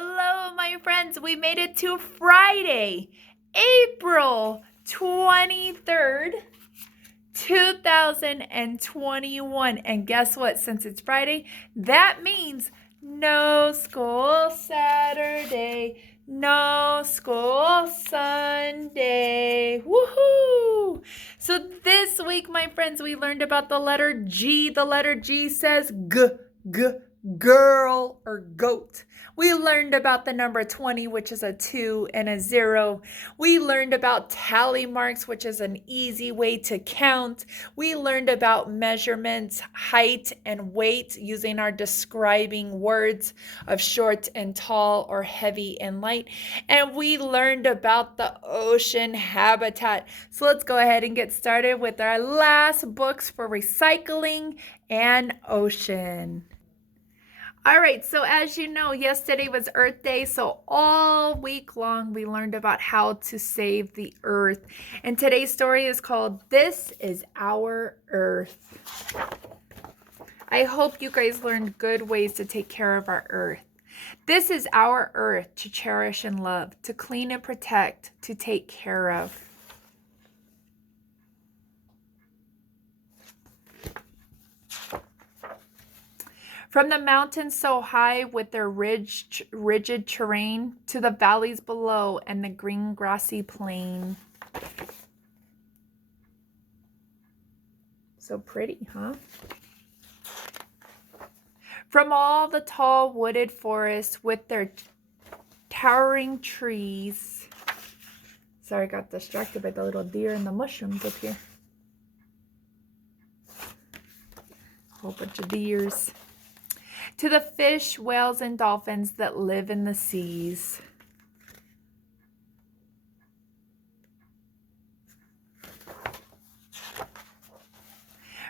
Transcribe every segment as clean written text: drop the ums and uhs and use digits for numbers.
Hello, my friends. We made it to Friday, April 23rd, 2021. And guess what? Since it's Friday, that means no school Saturday, no school Sunday. Woohoo! So this week, my friends, we learned about the letter G. The letter G says girl or goat. We learned about the number 20, which is a 2 and a 0. We learned about tally marks, which is an easy way to count. We learned about measurements, height, and weight using our describing words of short and tall or heavy and light. And we learned about the ocean habitat. So let's go ahead and get started with our last books for recycling and ocean. All right, so as you know, yesterday was Earth Day, so all week long we learned about how to save the Earth. And today's story is called This is Our Earth. I hope you guys learned good ways to take care of our Earth. This is our Earth to cherish and love, to clean and protect, to take care of. From the mountains so high with their rigid terrain to the valleys below and the green grassy plain. So pretty, huh? From all the tall wooded forests with their towering trees. Sorry, I got distracted by the little deer and the mushrooms up here. A whole bunch of deers. To the fish, whales, and dolphins that live in the seas.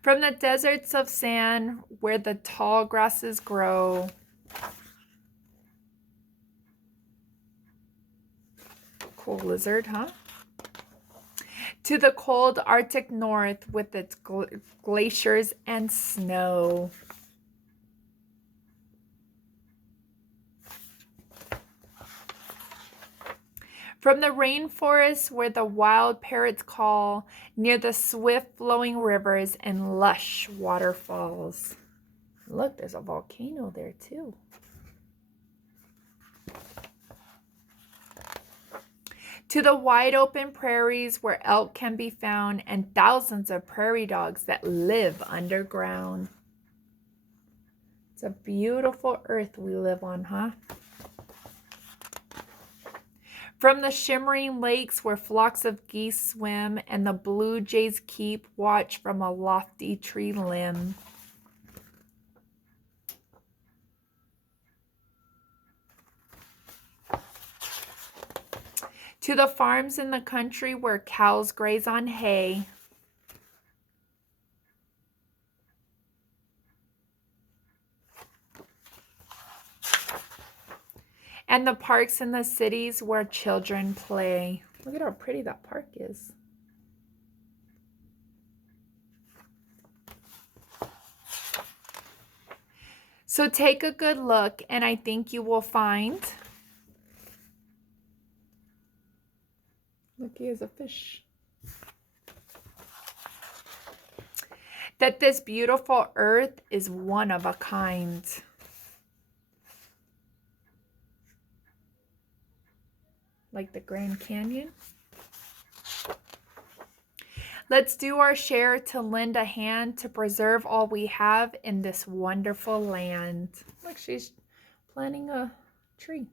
From the deserts of sand where the tall grasses grow. Cool lizard, huh? To the cold Arctic north with its glaciers and snow. From the rainforests where the wild parrots call, near the swift flowing rivers and lush waterfalls. Look, there's a volcano there too. To the wide open prairies where elk can be found and thousands of prairie dogs that live underground. It's a beautiful earth we live on, huh? From the shimmering lakes where flocks of geese swim and the blue jays keep watch from a lofty tree limb. To the farms in the country where cows graze on hay. And the parks in the cities where children play. Look at how pretty that park is. So take a good look, and I think you will find. Look, here's a fish. That this beautiful earth is one of a kind. Like the Grand Canyon. Let's do our share to lend a hand to preserve all we have in this wonderful land. Look, she's planting a tree.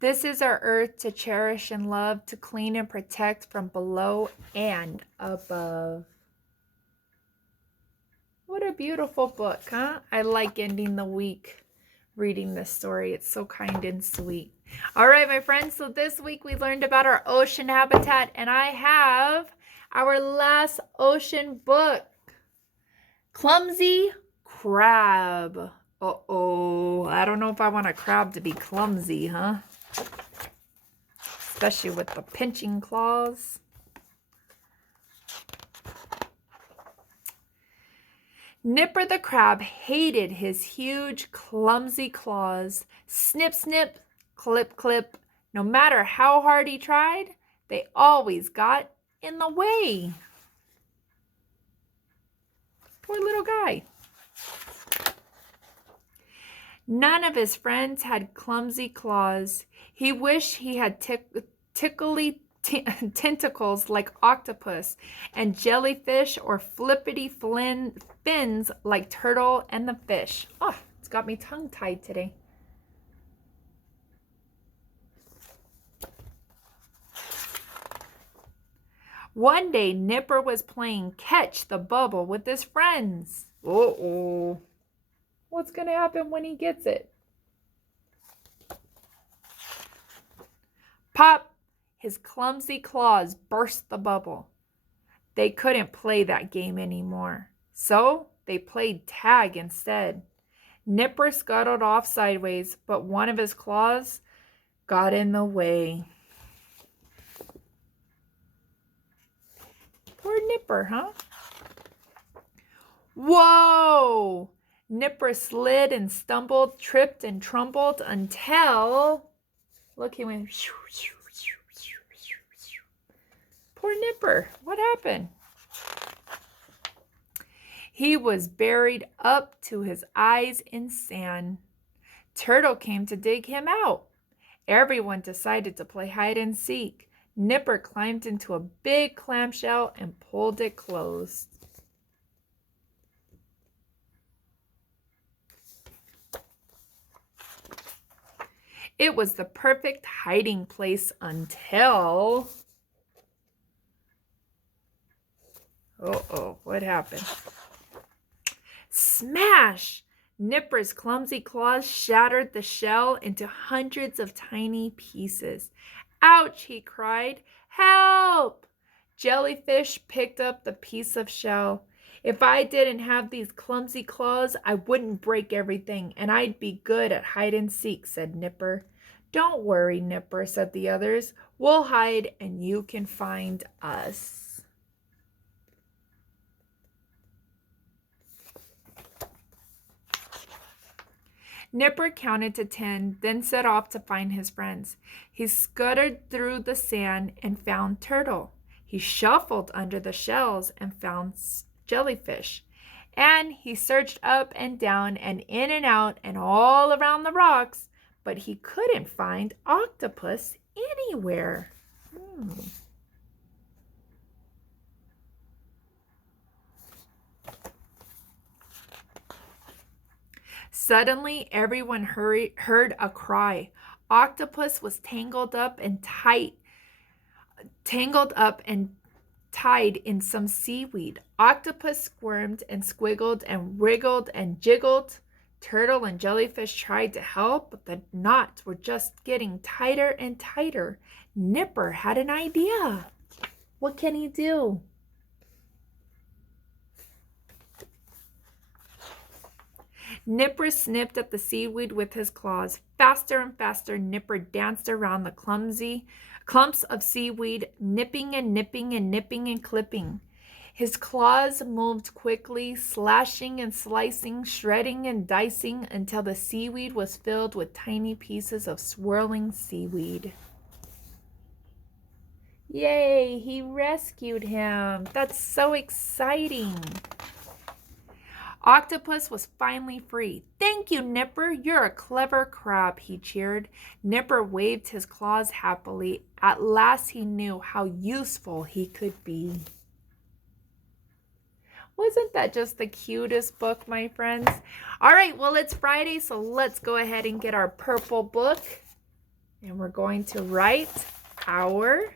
This is our earth to cherish and love, to clean and protect from below and above. What a beautiful book, huh? I like ending the week reading this story. It's so kind and sweet. All right, my friends, so this week we learned about our ocean habitat, and I have our last ocean book, Clumsy Crab. Uh-oh, I don't know if I want a crab to be clumsy, huh? Especially with the pinching claws. Nipper the crab hated his huge, clumsy claws. Snip, snip, clip, clip. No matter how hard he tried, they always got in the way. Poor little guy. None of his friends had clumsy claws. He wished he had tickly tentacles like octopus and jellyfish or flippity fins like turtle and the fish. Oh, it's got me tongue-tied today. One day, Nipper was playing catch the bubble with his friends. Uh-oh. What's going to happen when he gets it? Pop! His clumsy claws burst the bubble. They couldn't play that game anymore, so they played tag instead. Nipper scuttled off sideways, but one of his claws got in the way. Poor Nipper, huh? Whoa! Nipper slid and stumbled, tripped and trembled until... Look, he went... Poor Nipper. What happened? He was buried up to his eyes in sand. Turtle came to dig him out. Everyone decided to play hide and seek. Nipper climbed into a big clamshell and pulled it closed. It was the perfect hiding place until... Uh-oh, what happened? Smash! Nipper's clumsy claws shattered the shell into hundreds of tiny pieces. Ouch, he cried. Help! Jellyfish picked up the piece of shell. If I didn't have these clumsy claws, I wouldn't break everything, and I'd be good at hide and seek, said Nipper. Don't worry, Nipper, said the others. We'll hide, and you can find us. Nipper counted to 10, then set off to find his friends. He scuttered through the sand and found Turtle. He shuffled under the shells and found jellyfish. And he searched up and down and in and out and all around the rocks, but he couldn't find octopus anywhere. Suddenly, everyone heard a cry. Octopus was tangled up and tied in some seaweed. Octopus squirmed and squiggled and wriggled and jiggled. Turtle and jellyfish tried to help, but the knots were just getting tighter and tighter. Nipper had an idea. What can he do? Nipper snipped at the seaweed with his claws. Faster and faster, Nipper danced around the clumps of seaweed, nipping and nipping and nipping and clipping. His claws moved quickly, slashing and slicing, shredding and dicing until the seaweed was filled with tiny pieces of swirling seaweed. Yay, he rescued him. That's so exciting. Octopus was finally free. Thank you, Nipper. You're a clever crab, he cheered. Nipper waved his claws happily. At last he knew how useful he could be. Wasn't that just the cutest book, my friends? All right, well, it's Friday, so let's go ahead and get our purple book. And we're going to write our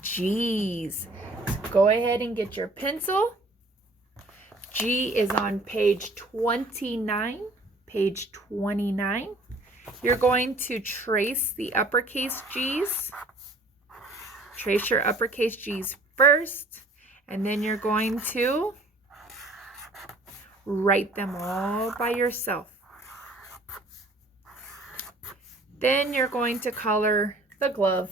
G's. Go ahead and get your pencil. G is on page 29. Page 29. You're going to trace the uppercase G's. Trace your uppercase G's first, and then you're going to write them all by yourself. Then you're going to color the glove.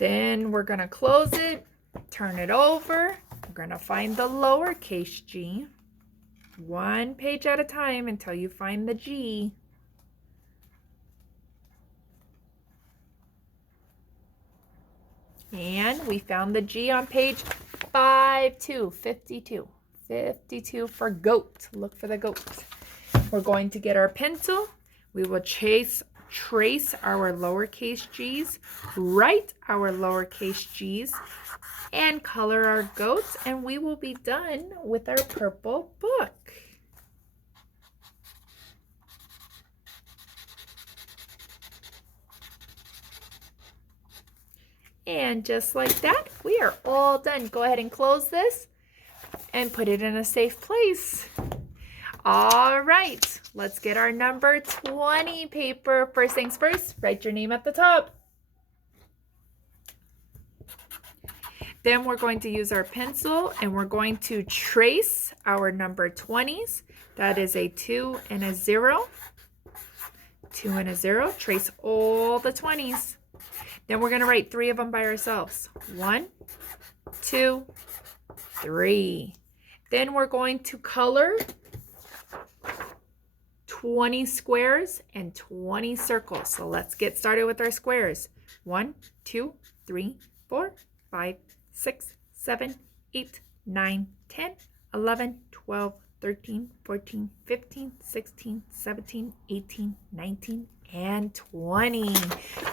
Then we're going to close it, turn it over. We're going to find the lowercase g. One page at a time until you find the G. And we found the G on page 52. 52 for goat. Look for the goat. We're going to get our pencil. We will trace our lowercase g's, write our lowercase g's, and color our goats, and we will be done with our purple book. And just like that, we are all done. Go ahead and close this and put it in a safe place. All right, let's get our number 20 paper. First things first, write your name at the top. Then we're going to use our pencil and we're going to trace our number 20s. That is a 2 and a 0. 2 and a 0. Trace all the 20s. Then we're going to write 3 of them by ourselves. 1, 2, 3. Then we're going to color 20 squares and 20 circles. So let's get started with our squares. 1, 2, 3, 4, 5, 6, 7, 8, 9, 10, 11, 12, 13, 14, 15, 16, 17, 18, 19, and 20.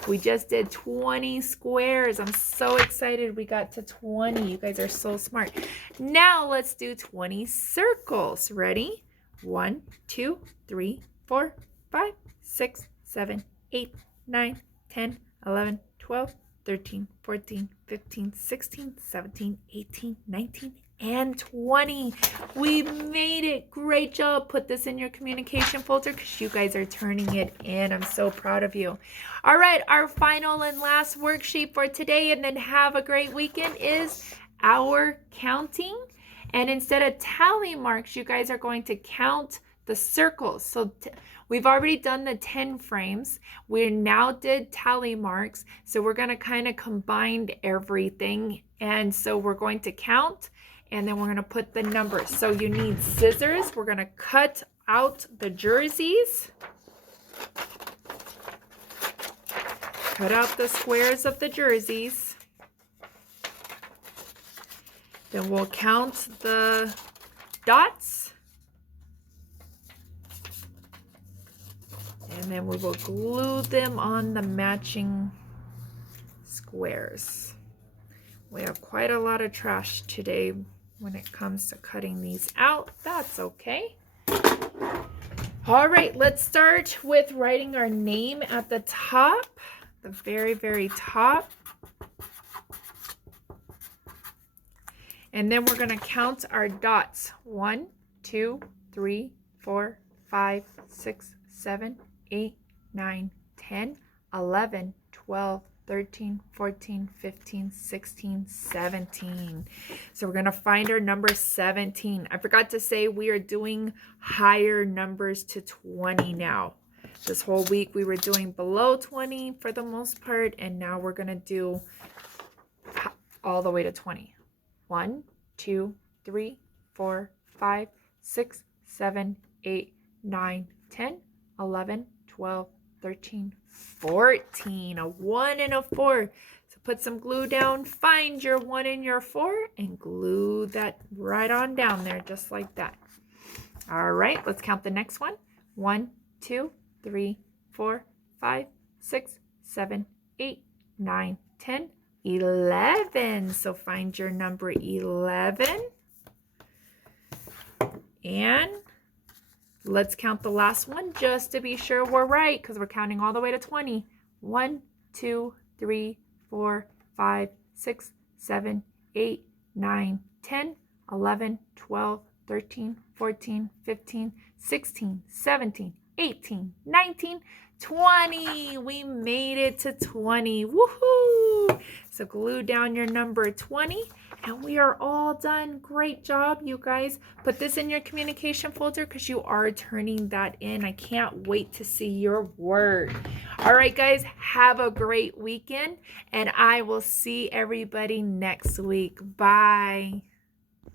We just did 20 squares. I'm so excited we got to 20. You guys are so smart. Now let's do 20 circles. Ready? 1, 2, 3, 4, 5, 6, 7, 8, 9, 10, 11, 12, 13, 14, 15, 16, 17, 18, 19, and 20. We made it. Great job. Put this in your communication folder because you guys are turning it in. I'm so proud of you. All right, our final and last worksheet for today, and then have a great weekend, is our counting. And instead of tally marks, you guys are going to count the circles. So we've already done the 10 frames. We now did tally marks. So we're going to kind of combine everything. And so we're going to count, and then we're going to put the numbers. So you need scissors. We're going to cut out the jerseys. Cut out the squares of the jerseys. Then we'll count the dots. And then we will glue them on the matching squares. We have quite a lot of trash today when it comes to cutting these out. That's okay. All right, let's start with writing our name at the top, the very, very top. And then we're going to count our dots. 1, 2, 3, 4, 5, 6, 7, 8, 9, 10, 11, 12, 13, 14, 15, 16, 17. So we're going to find our number 17. I forgot to say we are doing higher numbers to 20 now. This whole week we were doing below 20 for the most part, and now we're going to do all the way to 20. 1, 2, 3, 4, 5, 6, 7, 8, 9, 10, 11, 12, 13, 14. A 1 and a 4. So put some glue down, find your 1 and your 4, and glue that right on down there, just like that. All right, let's count the next one. 1, 2, 3, 4, 5, 6, 7, 8, 9, 10, 11. So find your number 11. And let's count the last one just to be sure we're right, because we're counting all the way to 20. 1, 2, 3, 4, 5, 6, 7, 8, 9, 10, 11, 12, 13, 14, 15, 16, 17, 18, 19, 20. We made it to 20. Woohoo! Woo! So glue down your number 20, and we are all done. Great job, you guys. Put this in your communication folder because you are turning that in. I can't wait to see your work. All right, guys, have a great weekend, and I will see everybody next week. Bye.